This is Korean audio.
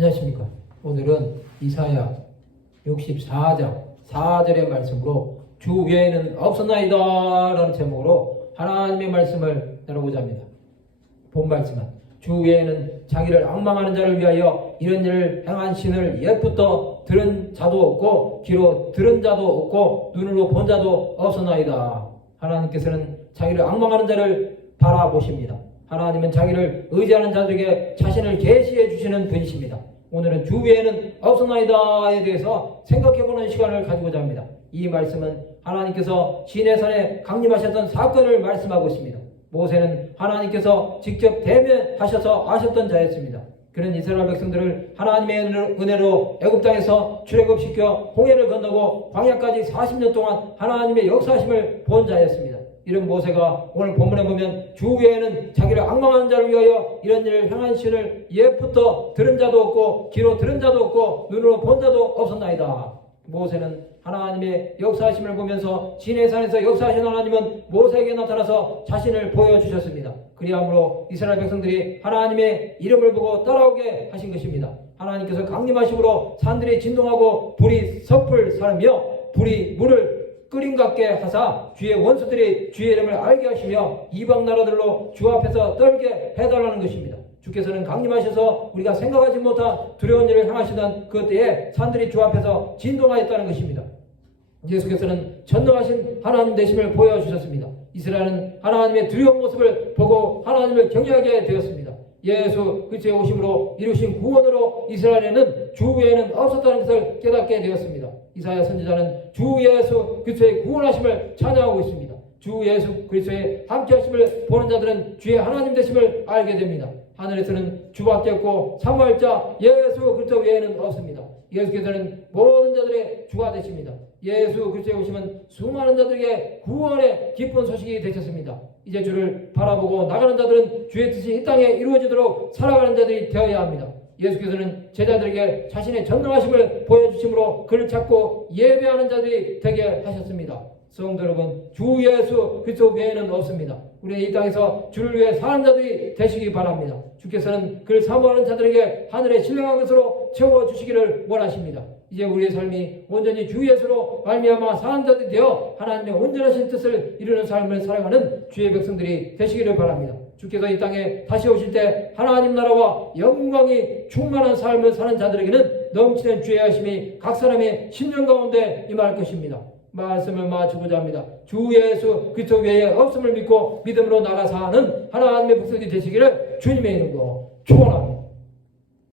안녕하십니까. 오늘은 이사야 64장 4절의 말씀으로 주 외에는 없었나이다 라는 제목으로 하나님의 말씀을 나눠보자 합니다. 본 말씀은 주 외에는 자기를 앙망하는 자를 위하여 이런 일을 행한 신을 옛부터 들은 자도 없고 귀로 들은 자도 없고 눈으로 본 자도 없었나이다. 하나님께서는 자기를 앙망하는 자를 바라보십니다. 하나님은 자기를 의지하는 자들에게 자신을 계시해 주시는 분이십니다. 오늘은 주 외에는 없었나이다에 대해서 생각해보는 시간을 가지고자 합니다. 이 말씀은 하나님께서 시내산에 강림하셨던 사건을 말씀하고 있습니다. 모세는 하나님께서 직접 대면하셔서 아셨던 자였습니다. 그는 이스라엘 백성들을 하나님의 은혜로 애굽 땅에서 출애굽시켜 홍해를 건너고 광야까지 40년 동안 하나님의 역사하심을 본 자였습니다. 이런 모세가 오늘 본문에 보면 주 외에는 자기를 앙망하는 자를 위하여 이런 일을 행한 신을 옛부터 들은 자도 없고 귀로 들은 자도 없고 눈으로 본 자도 없었나이다. 모세는 하나님의 역사하심을 보면서 시내산에서 역사하신 하나님은 모세에게 나타나서 자신을 보여주셨습니다. 그리함으로 이스라엘 백성들이 하나님의 이름을 보고 따라오게 하신 것입니다. 하나님께서 강림하심으로 산들이 진동하고 불이 섭을 사르며 불이 물을 끓임 같게 하사 주의 원수들이 주의 이름을 알게 하시며 이방 나라들로 주 앞에서 떨게 해달라는 것입니다. 주께서는 강림하셔서 우리가 생각하지 못한 두려운 일을 행하시던 그 때에 산들이 주 앞에서 진동하였다는 것입니다. 예수께서는 전능하신 하나님 되심을 보여주셨습니다. 이스라엘은 하나님의 두려운 모습을 보고 하나님을 경외하게 되었습니다. 예수 그리스도의 오심으로 이루신 구원으로 이스라엘에는 주 외에는 없었다는 것을 깨닫게 되었습니다. 이사야 선지자는 주 예수 그리스도의 구원하심을 찬양하고 있습니다. 주 예수 그리스도의 함께하심을 보는 자들은 주의 하나님 되심을 알게 됩니다. 하늘에서는 주밖에 없고 사모할 자 예수 그리스도 외에는 없습니다. 예수께서는 모든 자들의 주가 되십니다. 예수 그리스도의 오심은 수많은 자들에게 구원의 기쁜 소식이 되셨습니다. 이제 주를 바라보고 나가는 자들은 주의 뜻이 이 땅에 이루어지도록 살아가는 자들이 되어야 합니다. 예수께서는 제자들에게 자신의 전능하심을 보여주심으로 그를 찾고 예배하는 자들이 되게 하셨습니다. 성도 여러분, 주 예수 그리스도 외에는 없습니다. 우리 이 땅에서 주를 위해 사는 자들이 되시기 바랍니다. 주께서는 그를 사모하는 자들에게 하늘에 신령한 것으로 채워주시기를 원하십니다. 이제 우리의 삶이 온전히 주 예수로 말미암아 사는 자들이 되어 하나님의 온전하신 뜻을 이루는 삶을 살아가는 주의 백성들이 되시기를 바랍니다. 주께서 이 땅에 다시 오실 때 하나님 나라와 영광이 충만한 삶을 사는 자들에게는 넘치는 주의 하심이 각 사람의 심령 가운데 임할 것입니다. 말씀을 마치고자 합니다. 주 예수 그리스도 외에 없음을 믿고 믿음으로 나가 사는 하나님의 백성들이 되시기를 주님의 이름으로 축원합니다.